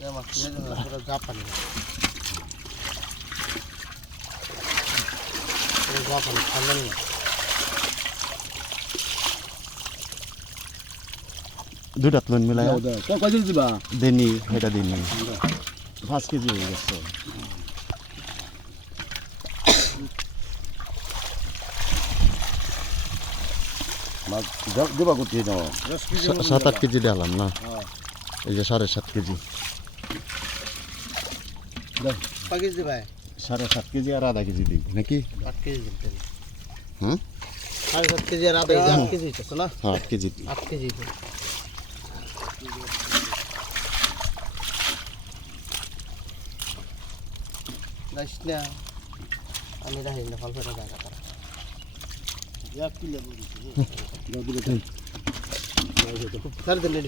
জাপানি ঠান্ডা নিয়ে দুটা তুলন মিলাই কয় কেজি দিবা দেনি এটা দিনি 5 কেজি হয়ে গেছে মাছ দিবা কোটি নাও 7-8 কেজি দিলাম না এই যে 7.5 কেজি কয় কেজি ভাই 7.5 কেজি আর আধা কেজি দিই নাকি 8 কেজি দিতেন হুম 7.5 কেজি আর আধা 8 কেজি হইতেছে না হ্যাঁ 8 কেজি 8 কেজি যাইস না আমি রাখি না ফল ফেরা জায়গা তারা এক কিলো সাড়ে দিন